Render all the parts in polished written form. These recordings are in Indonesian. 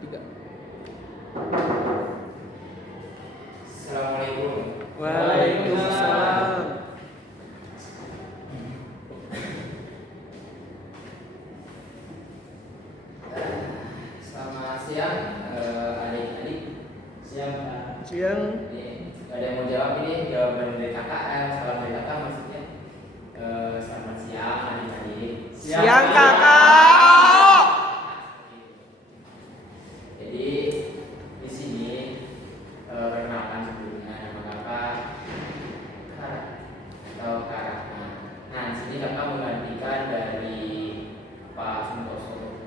Tiga. Assalamualaikum. Waalaikumsalam. Selamat siang, adik-adik. Siang, Pak. Siang. Ini ada yang mau jawab ini jawaban dari kakak, salam dari kakak maksudnya. Selamat siang, adik-adik. Siang, kakak. Jadi di sini perkenalkan sebelumnya nama kakak Karat atau Karatna. Nah, di sini kakak menggantikan dari Pak Suntoso.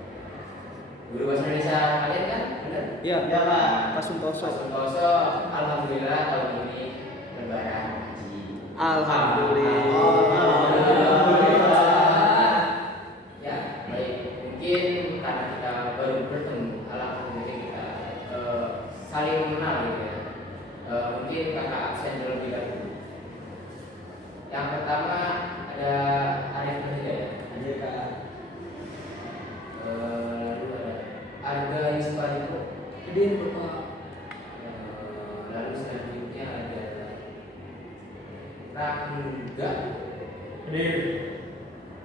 Guru bahasa Indonesia kalian kan, benar? Ya, Ya, Pak. Pak Suntoso. Pak Suntoso, alhamdulillah tahun ini lebaran haji. Alhamdulillah. Ya, baik. Mungkin karena kita baru bertemu, alhamdulillah mungkin kita saling mengenal gitu ya. Mungkin kakak absen terlebih dahulu. Yang pertama ada Arif Hidayat. Ada Kak. Lalu ada Arga Yuspariko. Kedin Bapak. Lalu selanjutnya ada Rangga. Kedin.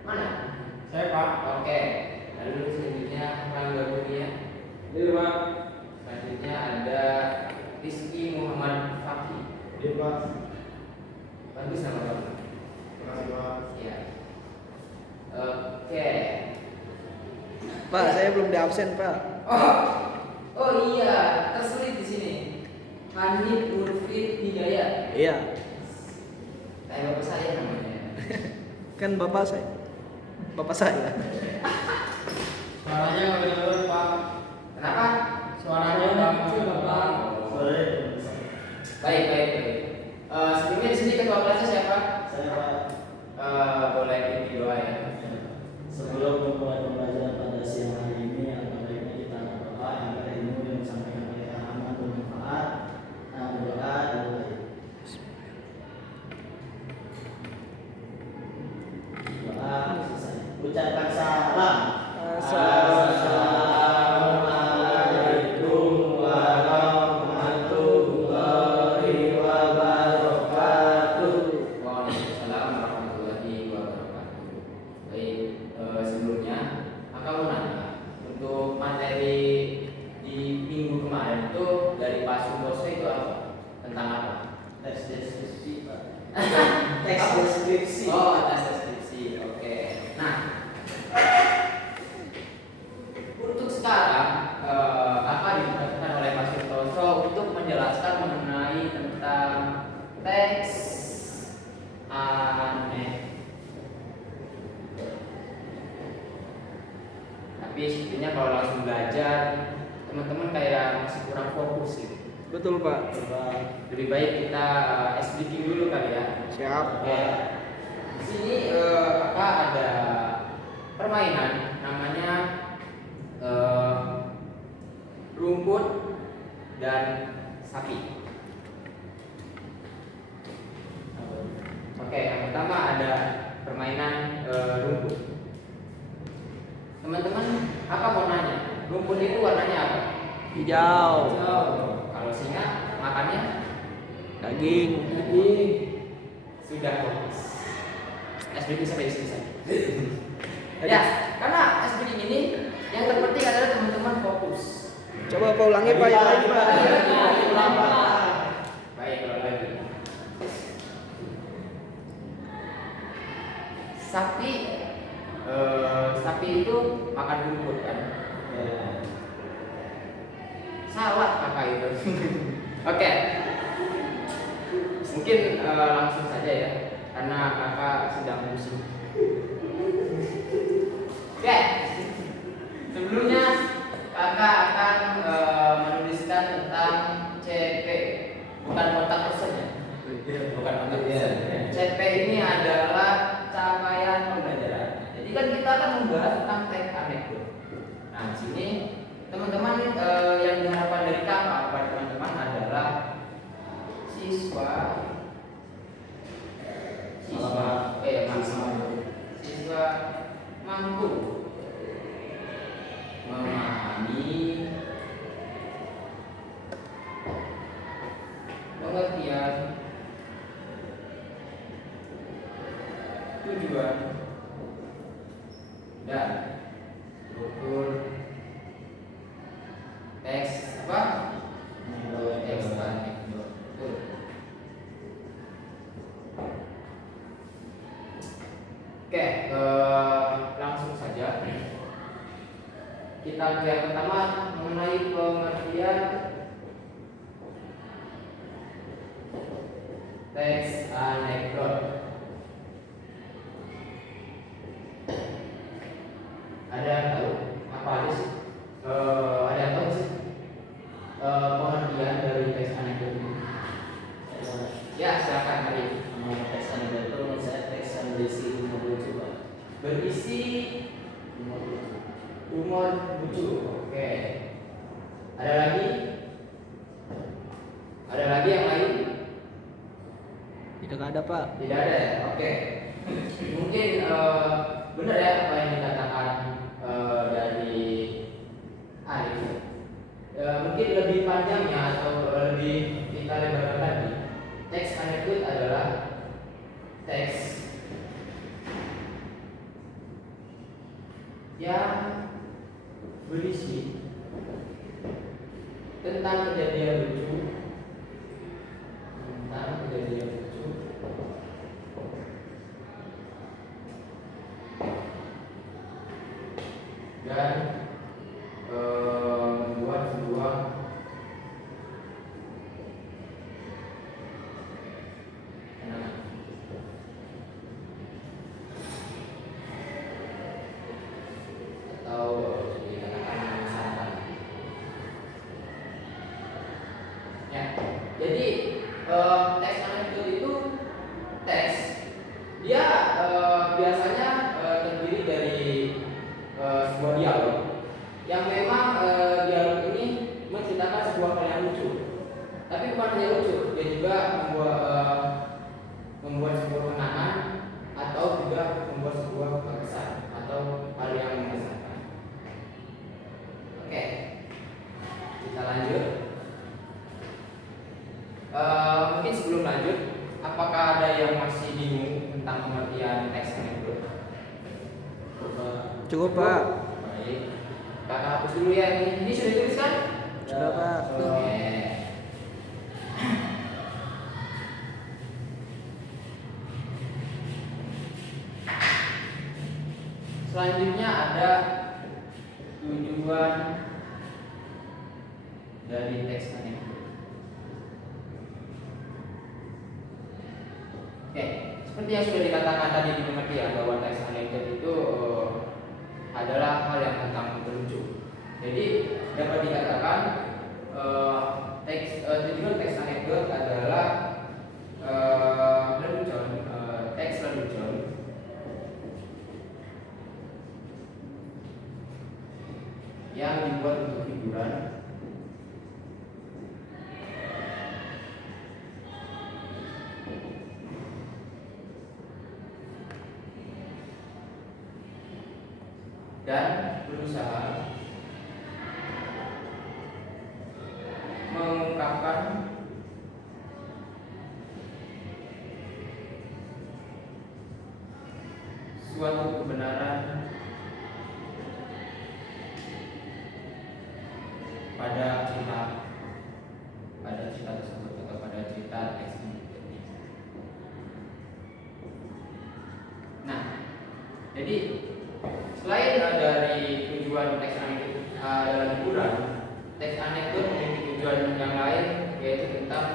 Mana? Saya Pak. Oke. Lalu selanjutnya Rangga Kurnia. Kedin Pak. Selanjutnya ada Rizky Muhammad Fakih. Kedin Pak. Bagus nama kamu. Terima kasih Pak. Ya. Oke. Pak, saya belum di absen, Pak. Oh iya, tersulit di sini. Hanif Murfid Hidayat. Iya. Kayak bapak saya namanya. Kan bapak saya. Bapak saya. Suaranya nggak benar Pak. Kenapa? Suaranya nggak kecil Bapak. Sorry. Baik, baik, baik. Sebelumnya di sini ketua kelasnya siapa? Saya Pak. Boleh bimbing doa ya. Sebelum memulai pembelajaran pada siang hari ini, alangkah baiknya kita berdoa agar ilmu yang disampaikan oleh aman bermanfaat. Berdoa dulu baik. Doa selesai. Ucapkan salam. Assalamualaikum warahmatullahi wabarakatuh. Waalaikumsalam warahmatullahi wabarakatuh. Baik, sebelumnya kakak mau nanya untuk materi di minggu kemarin itu dari Pak Suntoso itu apa? Tentang apa? Teks deskripsi Pak. Teks deskripsi. Oh, tes deskripsi. Oke. Nah, untuk sekarang kakak dibutuhkan oleh Pak Suntoso untuk menjelaskan mengenai tentang teks aneh. Tapi sebenarnya kalau langsung belajar, teman-teman kayak masih kurang fokus gitu. Betul, Pak. Lebih baik kita speaking dulu kali ya. Siap. Oke. Di sini kakak ada permainan namanya rumput dan sapi. Oke, yang pertama ada permainan rumput. Teman-teman, kakak mau nanya, rumput itu warnanya apa? Hijau. Kalau singa makannya Daging. sudah fokus. SBD sampai di sini saja. Ya, karena SBD ini yang terpenting adalah teman-teman fokus. Coba Pak ulangi, Pak, yang lagi, Pak. Baik, kalau lagi. Sapi itu makan rumput kan? Salah kakak itu. Oke. Mungkin langsung saja ya, karena kakak sedang pusing. Oke. Sebelumnya kakak akan menuliskan tentang CP, bukan kontak person ya. Bukan kontak person. CP ini adalah capaian pembelajaran. Jadi kan kita akan membahas tentang teks anekdot. Nah, di sini teman-teman yang diharapkan dari kakak kepada teman-teman adalah siswa mampu memahami pengertian, tujuan, dan struktur teks apa? Teks anekdot. Betul. Oke, langsung saja kita ke yang pertama mengenai pengertian teks anekdot. Ada yang tahu apa aja sih? Ada yang tahu sih pengertian dari teks anekdot itu? Ya, silakan tadi. Teks anekdot itu menurut saya teks yang berisi humor lucu, Pak. Berisi Humor lucu. humor lucu. Oke. Ada lagi? Ada lagi yang lain? Tidak ada Pak. Tidak ada ya? Oke. Mungkin benar ya apa yang dikatakan dari Arif. Mungkin lebih panjangnya atau lebih kita lebarkan lagi. Teks anekdot adalah teks yang berisi tentang kejadian lucu, dan membuat sebuah kenangan. Atau bisa dikatakan mengesankan. Ya, jadi teks anekdot itu teks dia biasanya terdiri dari sebuah dialog yang memang dialog ini menceritakan sebuah hal yang lucu. Tapi bukan hanya lucu, dia juga membuat sebuah kenangan atau juga membuat sebuah kesan atau hal yang mengesankan. Oke, kita lanjut. Mungkin sebelum lanjut, apakah ada yang masih bingung tentang pengertian teks anekdot? Cukup Pak. Baik, kakak hapus dulu ya. Ini sudah dituliskan? Sudah Pak. Oke. Selanjutnya ada tujuan dari teks anekdot. Oke, seperti yang sudah dikatakan tadi di pengertian bahwa teks anekdot itu adalah hal yang tentang lucu. Jadi dapat dikatakan tujuan teks anekdot adalah lelucon, teks lelucon yang dibuat untuk hiburan dan berusaha mengungkapkan suatu kebenaran pada cerita tersebut atau pada cerita teks anekdot ini. Nah, jadi selain dari tujuan teks anekdot adalah hiburan, teks anekdot memiliki tujuan yang lain, yaitu tentang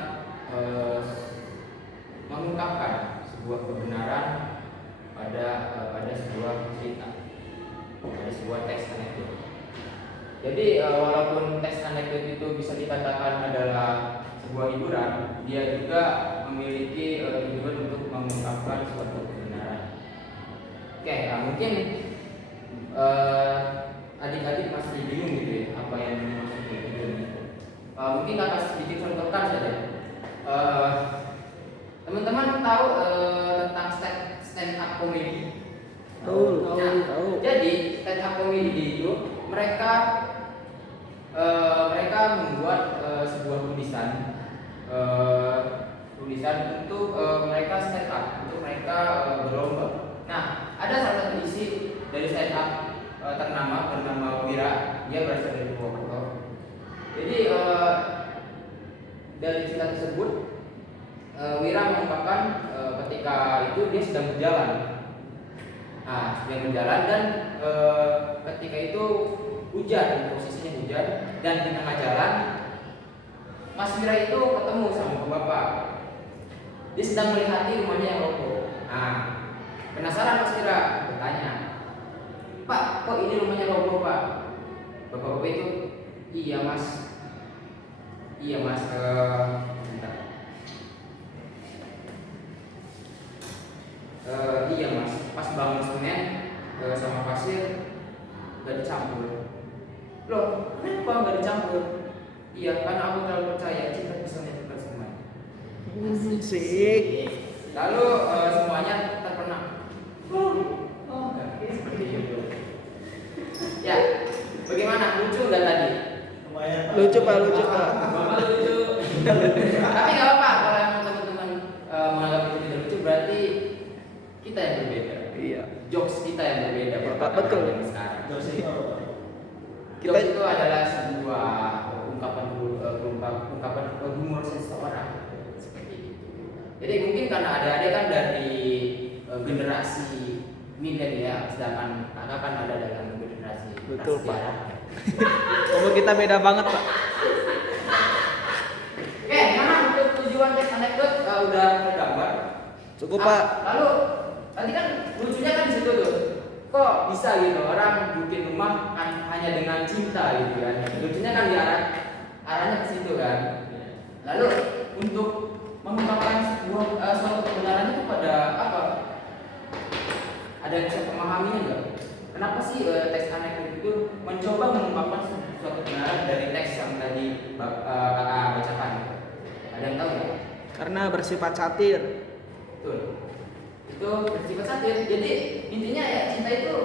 mengungkapkan sebuah kebenaran pada sebuah cerita, pada sebuah teks anekdot. Jadi walaupun teks anekdot itu bisa dikatakan adalah sebuah hiburan, dia juga memiliki tujuan untuk mengungkapkan suatu kebenaran. Oke, mungkin adik-adik masih bingung gitu ya, apa yang dimaksud tujuan itu. Mungkin kakak sedikit contohkan saja. Teman-teman tahu tentang stand up comedy? Tahu. Jadi stand up comedy itu mereka membuat sebuah tulisan tulisan untuk mereka stand up, untuk mereka berlomba. Nah, ada salah satu isi dari stand up ternama bernama Wira, dia berasal dari Purwokerto. Jadi dari cerita tersebut Wira mengungkapkan ketika itu dia sedang berjalan. Nah, sedang berjalan dan ketika itu hujan, posisinya hujan, dan di tengah jalan Mas Wira itu ketemu sama bapak. Dia sedang melihati rumahnya yang roboh. Nah, penasaran Mas Wira bertanya, "Pak, kok ini rumahnya roboh, Pak?" Bapak-bapak itu, "Iya Mas, bentar. Iya Mas, pas bangun semen sama pasir gak dicampur." "Loh, kenapa gak dicampur?" "Iya, karena aku terlalu percaya jika bisa menyatukan semuanya." Sik. Lalu semuanya terpenang. Seperti itu. Ya, bagaimana? Lucu nggak tadi? Lumayan, Lucu Pak, lucu Pak. Bapak lucu. Tapi nggak apa-apa kalau emang teman-teman menganggap itu tidak lucu, berarti kita yang berbeda. Iya. Jokes kita yang berbeda. Pak, betul. Yang sekarang. Jokes itu apa, Pak? Jokes itu adalah sebuah ungkapan humor seseorang. Seperti itu. Jadi mungkin karena adik-adik kan dari generasi milenial, sedangkan kakak kan ada dalam generasi Betul, Pak. prasejarah. Umur kita beda banget Pak. Oke, gimana untuk tujuan teks anekdot udah tergambar? Cukup Pak. Lalu tadi kan lucunya kan di situ tuh. Kok bisa gitu orang bikin rumah kan hanya dengan cinta gitu kan? Lucunya kan arahnya ke situ kan. Lalu untuk mengungkapkan suatu kebenaran itu pada apa? Ada yang bisa memahaminya nggak? Kenapa sih teks anekdot itu mencoba mengungkapkan suatu kebenaran dari teks yang tadi kakak bacakan? Ada yang tahu ya? Karena bersifat satir. Betul. Itu bersifat satir. Jadi intinya ya cinta itu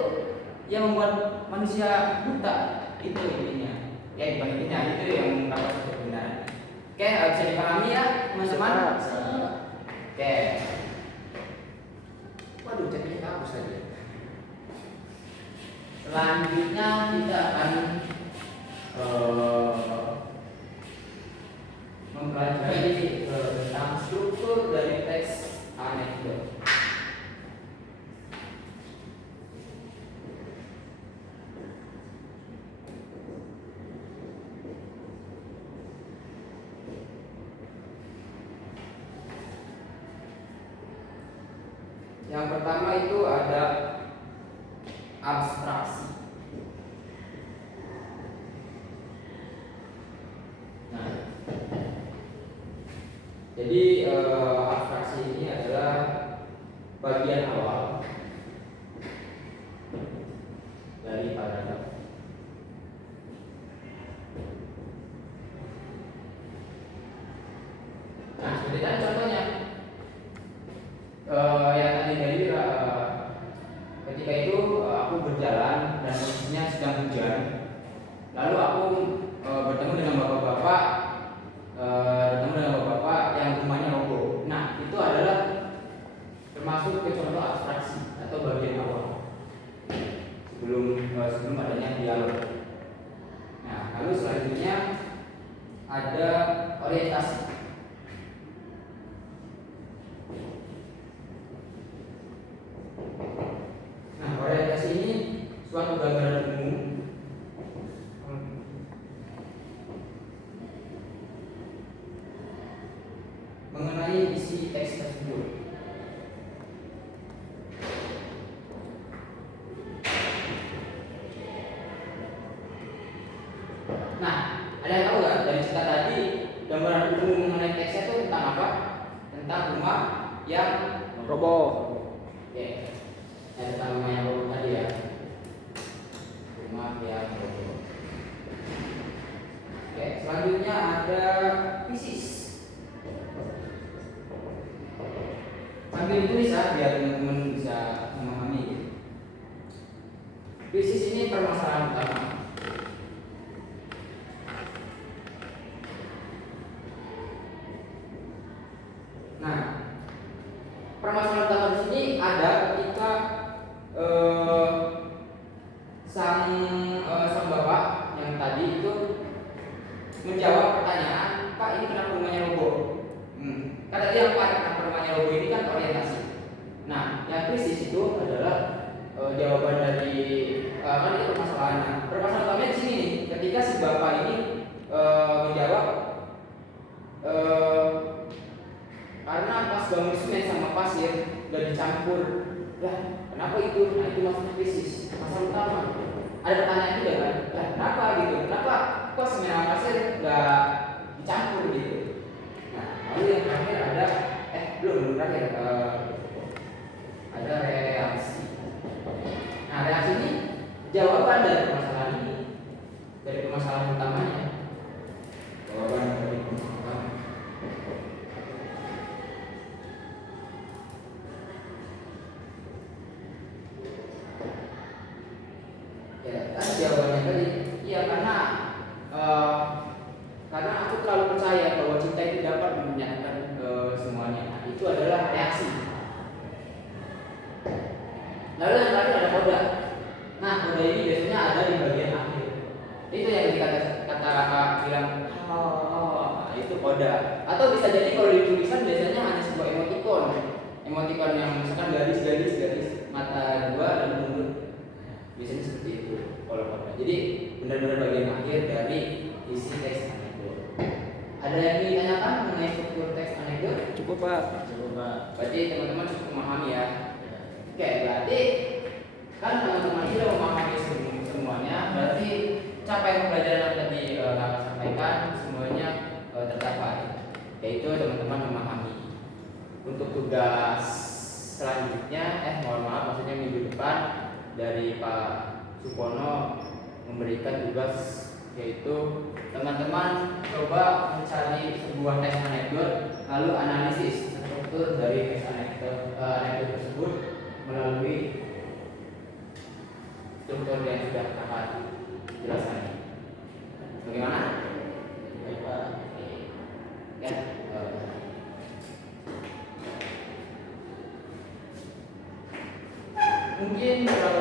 yang membuat manusia buta. Itu intinya. Ya bukan intinya, itu yang mengungkapkan suatu kebenaran. Oke, bisa dipahami ya teman-teman? Oke. Waduh, chatnya hapus tadi. Selanjutnya kita akan mempelajari tentang struktur dari teks anekdot. Yang pertama itu ada abstraksi. Nah, jadi abstraksi ini adalah bagian awal dari paragraf. Nah, seperti tadi contohnya. Yang tadi dari ketika itu aku berjalan dan posisinya sedang hujan. Lalu aku bertemu dengan bapak-bapak yang rumahnya roboh. Nah, itu adalah termasuk ke contoh abstraksi atau bagian awal sebelum adanya dialog. Nah, lalu selanjutnya ada orientasi. Nah, orientasi ini suatu gambaran umum mengenai isi teks tersebut. Nah, ada yang tahu nggak dari cerita tadi gambaran umum mengenai teksnya itu tentang apa? Tentang rumah yang Roboh. Oke, yang tentang rumah yang roboh tadi ya. Rumah yang roboh. Oke, selanjutnya ada Pisces. Sambil ditulis ya, biar teman-teman bisa memahami. Pisces ini permasalahan utama. itu menjawab pertanyaan, Pak ini kenapa rumahnya roboh? Kata dia Pak kenapa rumahnya roboh ini kan orientasi. Nah, yang krisis itu adalah jawaban dari kan itu permasalahannya. Permasalahan utamanya di sini nih, ketika si bapak ini menjawab karena pas bangun semen sama pasir udah dicampur. Lah, kenapa itu? Nah, itu masalah krisis, masalah utama. Ada pertanyaan juga kan? Lah, kenapa gitu? Kenapa kok semen sama pasir nggak dicampur gitu? Nah, lalu yang terakhir ada belum terakhir ada reaksi. Nah, reaksi ini jawaban dari permasalahan ini, dari permasalahan utamanya. Jawaban dari permasalahan. Ya, kan jawabannya tadi, iya karena aku terlalu percaya bahwa cinta itu dapat menyatukan semuanya. Nah, itu adalah reaksi. Lalu yang terakhir ada koda. Nah, koda ini biasanya ada di bagian akhir. Itu yang kata kakak bilang, nah, itu koda. Atau bisa jadi kalau di tulisan biasanya hanya sebuah emoticon. Emoticon yang misalkan garis, mata dua dan mundur. Biasanya seperti itu kalau koda. Jadi benar-benar bagian akhir dari isi teks anekdot. Ada yang ditanyakan mengenai struktur teks anekdot? Cukup Pak. Coba Pak. Berarti teman-teman cukup memahami ya. Oke, berarti kan teman-teman sudah memahami semuanya. Berarti capaian pembelajaran yang tadi kakak sampaikan semuanya tercapai. Yaitu teman-teman memahami. Untuk tugas selanjutnya, mohon maaf, maksudnya minggu depan dari Pak Supono memberikan tugas, yaitu teman-teman coba mencari sebuah teks anekdot lalu analisis struktur dari teks anekdot tersebut melalui struktur yang sudah kakak jelaskan. Bagaimana? Baik Pak. Ya. Mungkin beberapa